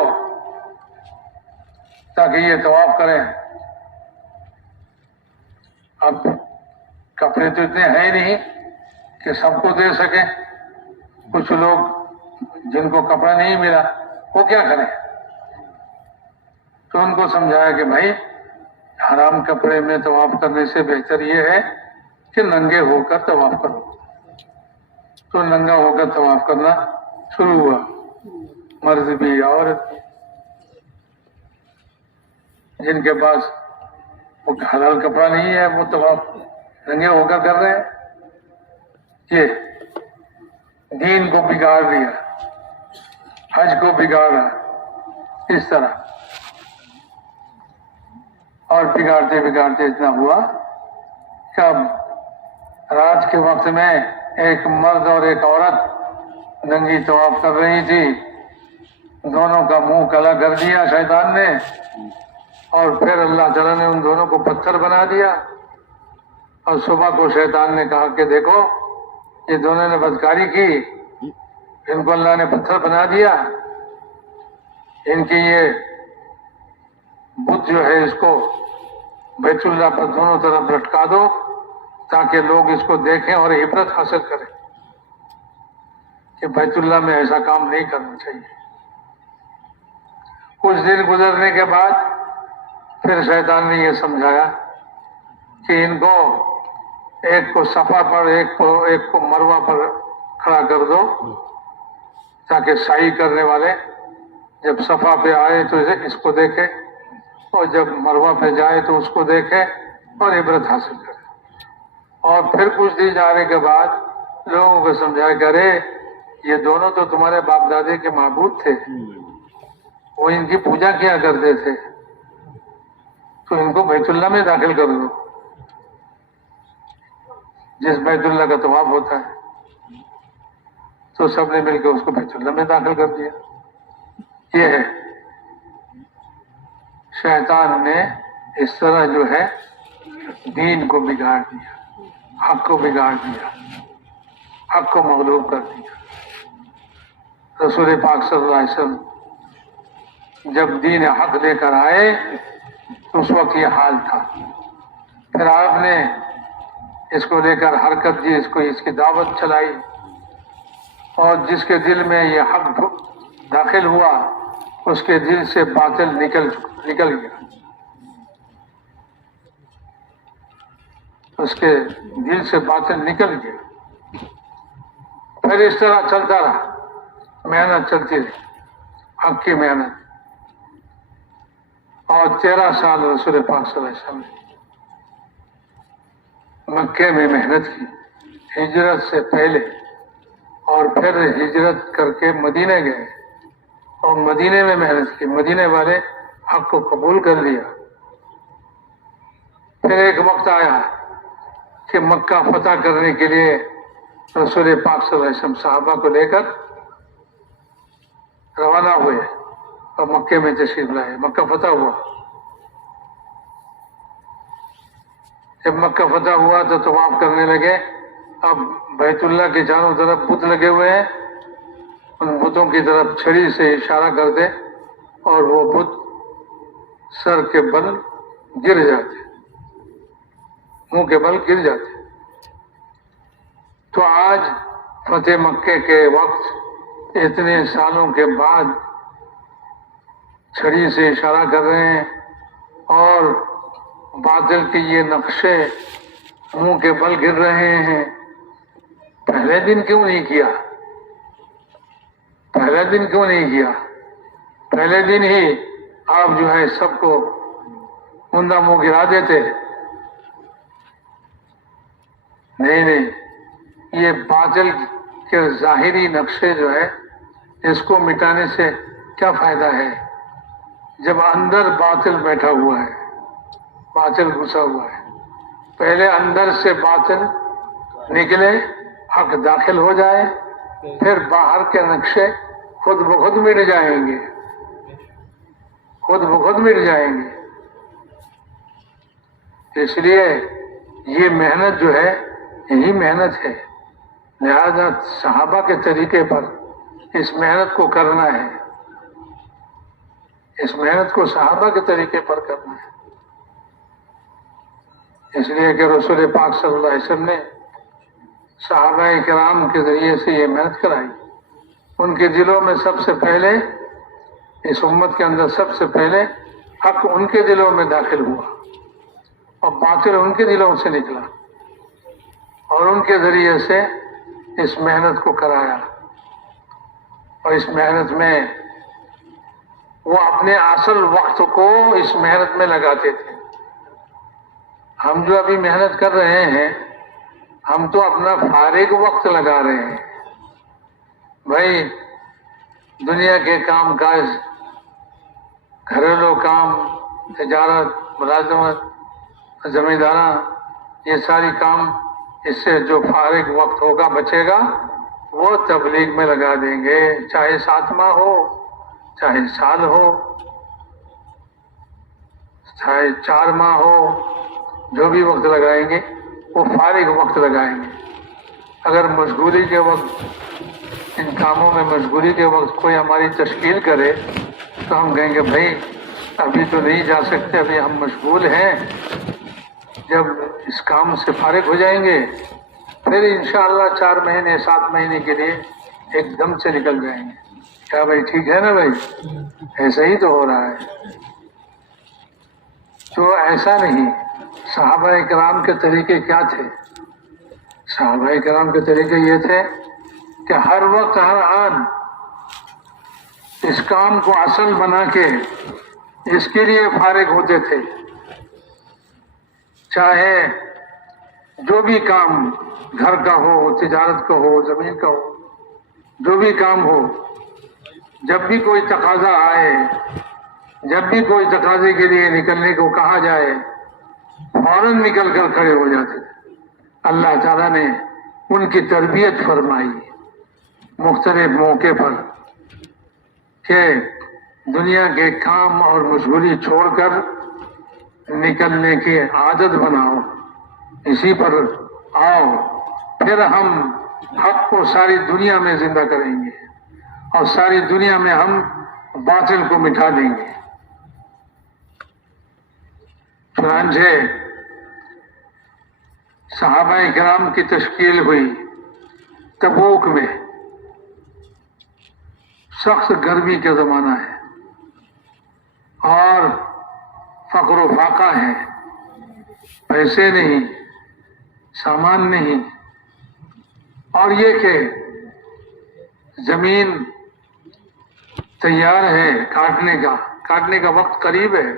تاکہ یہ طواف کریں. اب کپڑے تو اتنے ہیں ہی نہیں کہ سب کو دے سکیں. کچھ لوگ جن کو کپڑا نہیں ملا وہ کیا کریں؟ تو ان کو سمجھایا کہ بھائی حرام کپڑے میں طواف کرنے سے بہتر یہ ہے کہ ننگے ہو کر طواف کرو. تو ننگا ہو کر طواف کرنا شروع ہوا، مرد بھی عورت بھی. جن کے پاس وہ حلال کپڑا نہیں ہے وہ طواف ننگے ہو کر کر رہے ہیں. یہ دین کو بگاڑ دیا، حج کو بگاڑا اس طرح. اور بگاڑتے بگاڑتے اتنا ہوا کہ اب رات کے وقت میں ایک مرد اور ایک عورت ننگی طواف کر رہی تھی. دونوں کا منہ کالا کر دیا شیطان نے، اور پھر اللہ تعالیٰ نے ان دونوں کو پتھر بنا دیا. اور صبح کو شیطان نے کہا کہ دیکھو یہ دونوں نے بدکاری کی، ان کو اللہ نے پتھر بنا دیا، ان کی یہ بت جو ہے اس کو بیت اللہ پر دونوں طرف لٹکا دو تاکہ لوگ اس کو دیکھیں اور عبرت حاصل کریں کہ بیت اللہ میں ایسا کام نہیں کرنا چاہیے. کچھ دن گزرنے کے بعد پھر شیطان نے یہ سمجھایا کہ ان کو ایک کو صفا پر ایک کو مروہ پر کھڑا کر دو تاکہ سعی کرنے والے جب صفا پہ آئے تو اس کو دیکھے، اور جب مروہ پہ جائے تو اس کو دیکھے اور عبرت حاصل کرے. اور پھر کچھ دن جانے کے بعد لوگوں کو سمجھایا کہ ارے یہ دونوں تو تمہارے باپ دادے کے معبود تھے، وہ ان کی پوجا کیا کرتے تھے، تو ان کو بیت اللہ میں داخل کر دو، جس بیت اللہ کا طواف ہوتا ہے. تو سب نے مل کے اس کو بیت اللہ میں داخل کر دیا. یہ ہے شیطان نے اس طرح جو ہے دین کو بگاڑ دیا، حق کو بگاڑ دیا، حق کو مغلوب کر دیا. رسول پاک صلی اللہ علیہ وسلم جب دین حق لے کر آئے تو اس وقت یہ حال تھا. پھر آپ نے اس کو لے کر حرکت دی، اس کی دعوت چلائی، اور جس کے دل میں یہ حق داخل ہوا اس کے دل سے باطل نکل گیا، اس کے دل سے باطل نکل گیا. پھر اس طرح چلتا رہا، محنت چلتی رہی، حق کی محنت. اور 13 سال رسول پاک صلی اللہ علیہ وسلم نے مکے میں محنت کی ہجرت سے پہلے، اور پھر ہجرت کر کے مدینے گئے اور مدینے میں محنت کی. مدینے والے حق کو قبول کر لیا. پھر ایک وقت آیا کہ مکہ فتح کرنے کے لیے رسول پاک صلی اللہ علیہ وسلم صحابہ کو لے کر روانہ ہوئے اور مکے میں تشریف لائے. مکہ فتح ہوا. جب مکہ فتح ہوا تو طواف کرنے لگے. اب بیت اللہ کے چاروں طرف بت لگے ہوئے ہیں، ان بتوں کی طرف چھڑی سے اشارہ کر دے اور وہ بت سر کے بل گر جاتے، منہ کے بل گر جاتے۔ تو آج فتح مکے کے وقت اتنے سالوں کے بعد چھڑی سے اشارہ کر رہے ہیں اور باطل کے یہ نقشے منہ کے بل گر رہے ہیں۔ پہلے دن کیوں نہیں کیا؟ پہلے دن کیوں نہیں کیا؟ پہلے دن ہی آپ جو ہے سب کو مندہ منہ گرا دیتے۔ نہیں، یہ باطل کے ظاہری نقشے جو ہے اس کو مٹانے سے کیا فائدہ ہے جب اندر باطل بیٹھا ہوا ہے، باطل گھسا ہوا ہے۔ پہلے اندر سے باطل نکلے، حق داخل ہو جائے، پھر باہر کے نقشے خود بخود مٹ جائیں گے، خود بخود مٹ جائیں گے۔ اس لیے یہ محنت جو ہے یہی محنت ہے، لہذا صحابہ کے طریقے پر اس محنت کو کرنا ہے، اس محنت کو صحابہ کے طریقے پر کرنا ہے۔ اس لیے کہ رسول پاک صلی اللہ علیہ وسلم نے صحابہ کرام کے ذریعے سے یہ محنت کرائی۔ ان کے دلوں میں سب سے پہلے، اس امت کے اندر سب سے پہلے حق ان کے دلوں میں داخل ہوا اور باطل ان کے دلوں سے نکلا، اور ان کے ذریعے سے اس محنت کو کرایا۔ اور اس محنت میں وہ اپنے اصل وقت کو اس محنت میں لگاتے تھے۔ ہم جو ابھی محنت کر رہے ہیں، ہم تو اپنا فارغ وقت لگا رہے ہیں۔ بھائی دنیا کے کام کاج، گھریلو کام، تجارت، ملازمت، زمیندارہ، یہ ساری کام، اس سے جو فارغ وقت ہوگا بچے گا وہ تبلیغ میں لگا دیں گے، چاہے 7 ماہ ہو، چاہے سال ہو، چاہے 4 ماہ ہو، جو بھی وقت لگائیں گے وہ فارغ وقت لگائیں گے۔ اگر مشغولی کے وقت، ان کاموں میں مشغولی کے وقت کوئی ہماری تشکیل کرے تو ہم کہیں گے بھائی ابھی تو نہیں جا سکتے، ابھی ہم مشغول ہیں، جب اس کام سے فارغ ہو جائیں گے پھر انشاءاللہ 4 مہینے 7 مہینے کے لیے ایک دم سے نکل جائیں گے۔ کیا بھائی ٹھیک ہے نا بھائی؟ ایسا ہی تو ہو رہا ہے۔ تو ایسا نہیں۔ صحابہ کرام کے طریقے کیا تھے؟ صحابہ کرام کے طریقے یہ تھے کہ ہر وقت ہر آن اس کام کو اصل بنا کے اس کے لیے فارغ ہوتے تھے، چاہے جو بھی کام گھر کا ہو، تجارت کا ہو، زمین کا ہو، جو بھی کام ہو، جب بھی کوئی تقاضا آئے، جب بھی کوئی تقاضے کے لیے نکلنے کو کہا جائے فوراً نکل کر کھڑے ہو جاتے تھے۔ اللہ تعالیٰ نے ان کی تربیت فرمائی مختلف موقع پر کہ دنیا کے کام اور مشغولی چھوڑ کر نکلنے کی عادت بناؤ، اسی پر آؤ، پھر ہم حق کو ساری دنیا میں زندہ کریں گے اور ساری دنیا میں ہم باطل کو مٹا دیں گے۔ چنانچہ صحابہ کرام کی تشکیل ہوئی تبوک میں، سخت گرمی کا زمانہ ہے اور فقر و فاقہ ہے، پیسے نہیں، سامان نہیں، اور یہ کہ زمین تیار ہے کاٹنے کا وقت قریب ہے،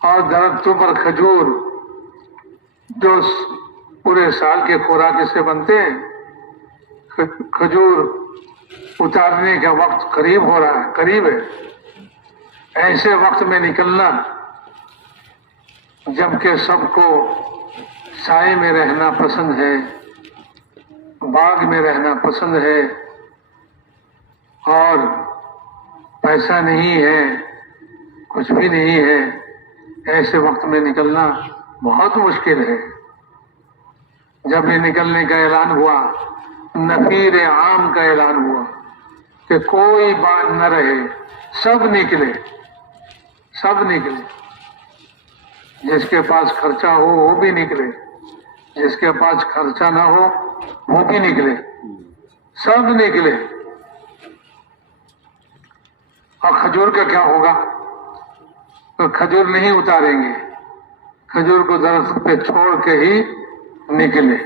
اور درختوں پر کھجور جو پورے سال کے خوراک سے بنتے ہیں، کھجور اتارنے کا وقت قریب ہے۔ ایسے وقت میں نکلنا جبکہ سب کو سائے میں رہنا پسند ہے، باغ میں رہنا پسند ہے، اور پیسہ نہیں ہے، کچھ بھی نہیں ہے، ایسے وقت میں نکلنا بہت مشکل ہے۔ جب یہ نکلنے کا اعلان ہوا، نفیر عام کا اعلان ہوا کہ کوئی بات نہ رہے، سب نکلے، سب نکلے، جس کے پاس خرچہ ہو وہ بھی نکلے، جس کے پاس خرچہ نہ ہو وہ بھی نکلے، سب نکلے۔ اور کھجور کا کیا ہوگا؟ تو کھجور نہیں اتاریں گے، کھجور کو درخت پہ چھوڑ کے ہی نکلے۔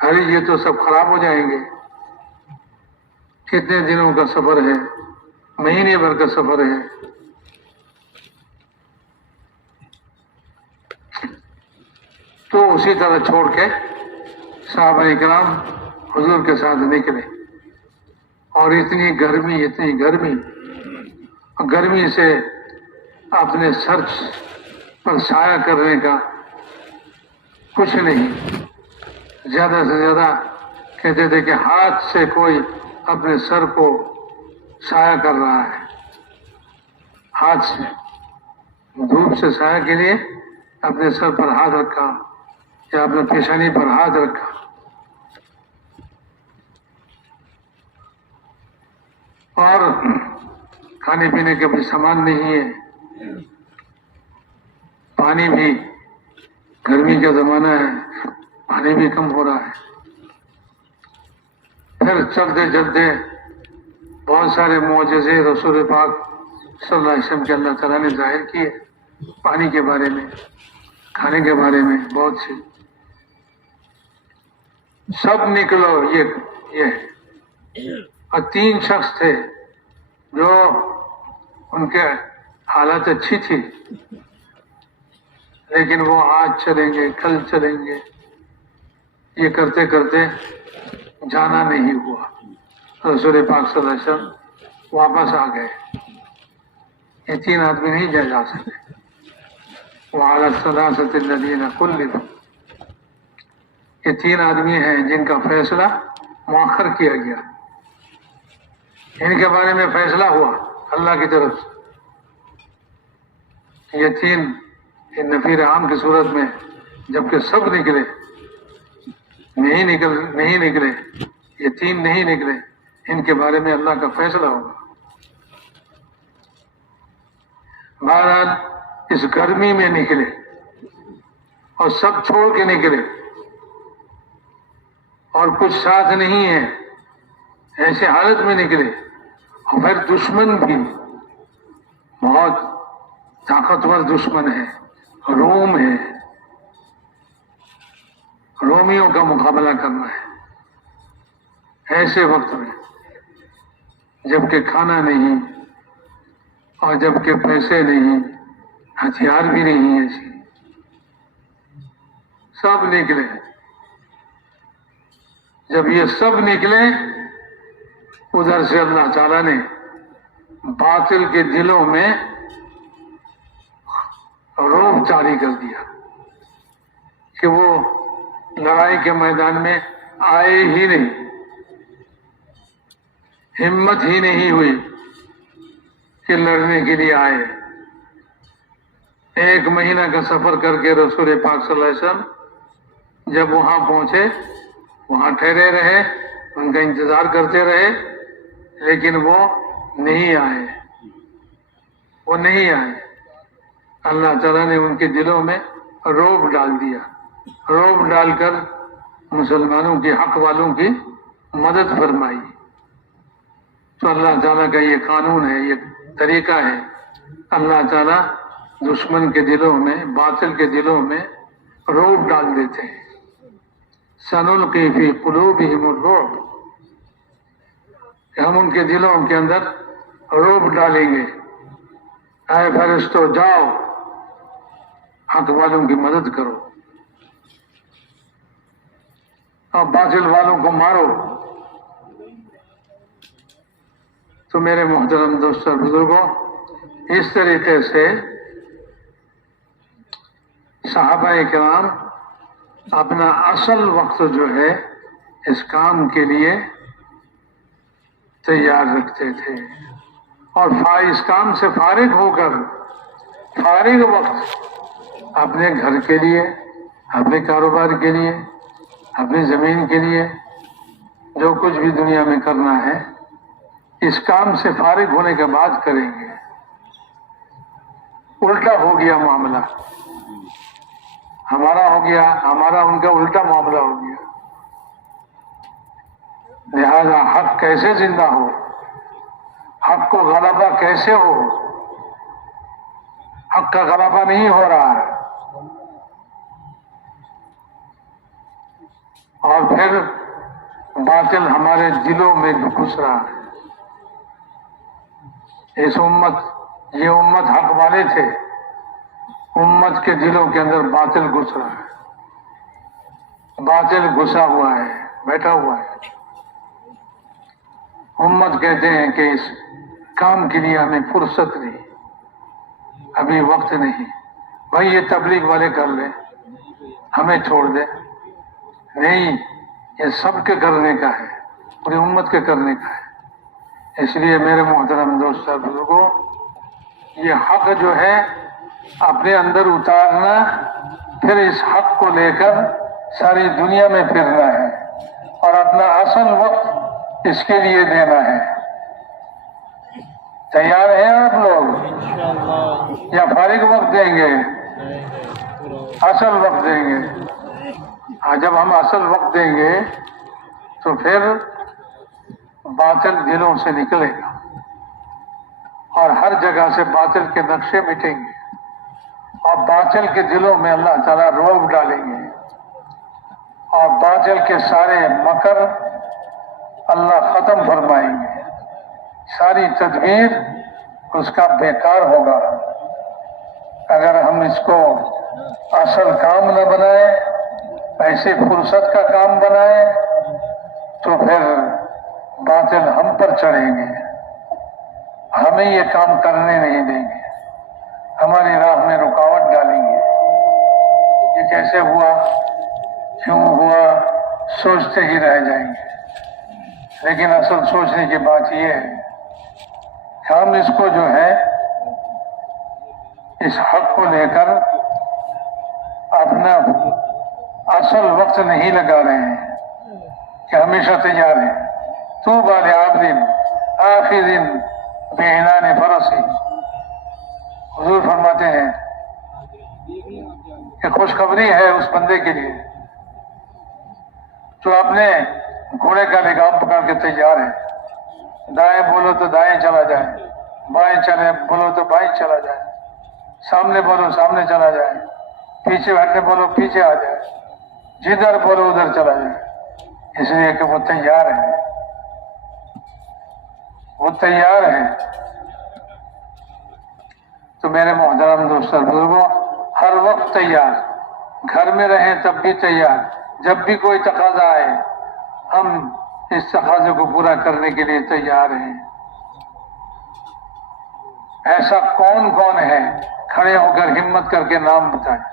ارے یہ تو سب خراب ہو جائیں گے۔ کتنے دنوں کا سفر ہے؟ مہینے بھر کا سفر ہے۔ تو اسی طرح چھوڑ کے صحابہ کرام حضور کے ساتھ نکلے، اور اتنی گرمی، اتنی گرمی، گرمی سے اپنے سر پر سایہ کرنے کا کچھ نہیں، زیادہ سے زیادہ کہتے تھے کہ ہاتھ سے کوئی اپنے سر کو سایہ کر رہا ہے، ہاتھ سے، دھوپ سے سایہ کے لیے اپنے سر پر ہاتھ رکھا یا اپنے پیشانی پر ہاتھ رکھا۔ اور کھانے پینے کے بھی سامان نہیں ہے، پانی بھی، گرمی کا زمانہ ہے، پانی بھی کم ہو رہا ہے۔ پھر چلتے چلتے بہت سارے معجزے رسول پاک صلی اللہ علیہ وسلم کے اللہ تعالیٰ نے ظاہر کیے، پانی کے بارے میں، کھانے کے بارے میں، بہت سی۔ سب نکلو، یہ اور 3 شخص تھے جو ان کے حالت اچھی تھی، لیکن وہ آج چلیں گے، کل چلیں گے، یہ کرتے کرتے جانا نہیں ہوا۔ رسول پاک صلی اللہ علیہ وسلم واپس آ گئے۔ یہ 3 آدمی نہیں جا سکے۔ وَعَلَى الثَّلَاثَةِ الَّذِينَ خُلِّفُوا، یہ 3 آدمی ہیں جن کا فیصلہ مؤخر کیا گیا، ان کے بارے میں فیصلہ ہوا اللہ کی طرف سے۔ یہ 3 نفیر عام کی صورت میں، جبکہ سب نکلے، نہیں نکلے، یہ 3 نہیں نکلے، ان کے بارے میں اللہ کا فیصلہ ہوگا۔ بہرحال اس گرمی میں نکلے اور سب چھوڑ کے نکلے، اور کچھ ساتھ نہیں ہے، ایسے حالت میں نکلے، اور پھر دشمن بھی بہت طاقتور دشمن ہے، روم ہے، رومیوں کا مقابلہ کرنا ہے ایسے وقت میں، جبکہ کھانا نہیں اور جبکہ پیسے نہیں، ہتھیار بھی نہیں ایسی، سب نکلے۔ جب یہ سب نکلے، ادھر سے اللہ تعالیٰ نے باطل کے دلوں میں رعب جاری کر دیا کہ وہ لڑائی کے میدان میں آئے ہی نہیں، ہمت ہی نہیں ہوئی کہ لڑنے کے لیے آئے۔ 1 مہینہ کا سفر کر کے رسول پاک صلی اللہ علیہ وسلم جب وہاں پہنچے، وہاں ٹھہرے رہے، ان کا انتظار کرتے رہے، لیکن وہ نہیں آئے، وہ نہیں آئے۔ اللہ تعالیٰ نے ان کے دلوں میں رعب ڈال دیا، رعب ڈال کر مسلمانوں کے حق والوں کی مدد فرمائی۔ تو اللہ تعالیٰ کا یہ قانون ہے، یہ طریقہ ہے، اللہ تعالیٰ دشمن کے دلوں میں، باطل کے دلوں میں رعب ڈال دیتے ہیں۔ سنلقی فی قلوبہم الرعب، کہ ہم ان کے دلوں کے اندر رعب ڈالیں گے۔ اے فرشتو جاؤ، حق والوں کی مدد کرو اور باطل والوں کو مارو۔ تو میرے محترم دوستوں اور بزرگوں، اس طریقے سے صحابہ کرام اپنا اصل وقت جو ہے اس کام کے لیے تیار رکھتے تھے، اور اس کام سے فارغ ہو کر فارغ وقت اپنے گھر کے لیے، اپنے کاروبار کے لیے، اپنی زمین کے لیے، جو کچھ بھی دنیا میں کرنا ہے اس کام سے فارغ ہونے کے بعد کریں گے۔ الٹا ہو گیا معاملہ، ہمارا ہو گیا، ہمارا ان کا الٹا معاملہ ہو گیا۔ لہذا حق کیسے زندہ ہو، حق کو غلبہ کیسے ہو؟ حق کا غلبہ نہیں ہو رہا ہے، اور پھر باطل ہمارے دلوں میں گھس رہا ہے۔ اس یہ امت حق والے تھے، امت کے دلوں کے اندر باطل گھس رہا ہے، باطل گھسا ہوا ہے، بیٹھا ہوا ہے۔ امت کہتے ہیں کہ اس کام کے لیے ہمیں فرصت نہیں، ابھی وقت نہیں، بھائی یہ تبلیغ والے کر لیں، ہمیں چھوڑ دیں۔ نہیں، یہ سب کے کرنے کا ہے، پوری امت کے کرنے کا ہے۔ اس لیے میرے محترم دوست اور بزرگوں، یہ حق جو ہے اپنے اندر اتارنا، پھر اس حق کو لے کر ساری دنیا میں پھرنا ہے، اور اپنا اصل وقت اس کے لیے دینا ہے۔ تیار ہیں آپ لوگ یا فارغ وقت دیں گے؟ اصل وقت دیں گے۔ جب ہم اصل وقت دیں گے تو پھر باطل دلوں سے نکلے گا، اور ہر جگہ سے باطل کے نقشے مٹیں گے، اور باطل کے دلوں میں اللہ تعالیٰ رعب ڈالیں گے، اور باطل کے سارے مکر اللہ ختم فرمائیں گے، ساری تدبیر اس کا بیکار ہوگا۔ اگر ہم اس کو اصل کام نہ بنائیں، ایسے فرصت کا کام بنائیں، تو پھر باطل ہم پر چڑھیں گے، ہمیں یہ کام کرنے نہیں دیں گے، ہماری راہ میں رکاوٹ ڈالیں گے۔ یہ کیسے ہوا، کیوں ہوا، سوچتے ہی رہ جائیں گے۔ لیکن اصل سوچنے کی بات یہ ہے کہ ہم اس کو جو ہے، اس حق کو لے کر اپنا اصل وقت نہیں لگا رہے ہیں کہ ہمیشہ تیار ہیں۔ طوبیٰ لعبد آخذ بعنان فرسی، حضور فرماتے ہیں کہ خوشخبری ہے اس بندے کے لیے جو اپنے گھوڑے کا لگام پکڑ کے تیار ہے، دائیں بولو تو دائیں چلا جائے، بائیں چلے بولو تو بائیں چلا جائے، سامنے بولو سامنے چلا جائے، پیچھے ہٹنے بولو پیچھے آ جائے، جدھر بولو ادھر چلا جائے، اس لیے کہ وہ تیار ہے، وہ تیار ہے۔ تو میرے محترم دوست اور بزرگوں، ہر وقت تیار، گھر میں رہیں تب بھی تیار، جب بھی کوئی تقاضا آئے ہم اس تقاضے کو پورا کرنے کے لیے تیار ہیں۔ ایسا کون کون ہے، کھڑے ہو کر ہمت کر کے نام بتائیں۔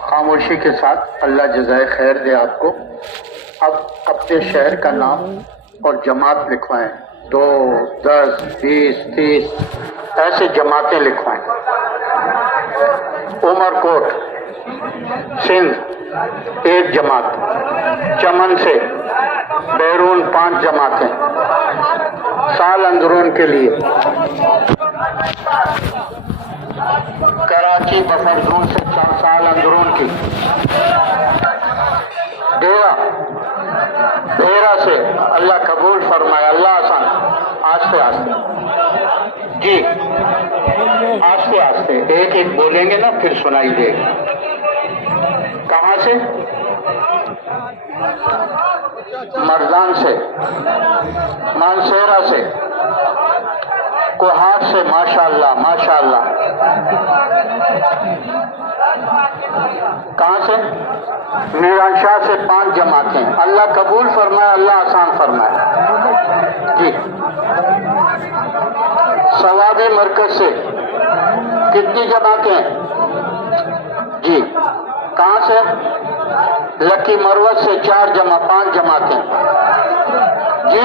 خاموشی کے ساتھ اللہ جزائے خیر دے آپ کو۔ اب اپنے شہر کا نام اور جماعت لکھوائیں، 2 10 20 30 ایسے جماعتیں لکھوائیں۔ عمر کوٹ سندھ 1 جماعت، چمن سے بیرون 5 جماعتیں، سال اندرون کے لیے کراچی بفر زون سے 4 سال اندرون کی، ڈیرا سے اللہ قبول فرمائے، اللہ آسان، آستے آستے جی، آستے آستے ایک ایک بولیں گے نا پھر سنائی دے گا۔ کہاں سے؟ مردان سے، مانسورا سے، کوہاٹ سے، ماشاءاللہ ماشاءاللہ۔ کہاں سے؟ میران شاہ سے 5 جماعتیں، اللہ قبول فرمائے، اللہ آسان فرمائے جی۔ ثوابی مرکز سے کتنی جماعتیں جی؟ کہاں سے؟ لکی مروت سے 5 جماعتیں جی۔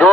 2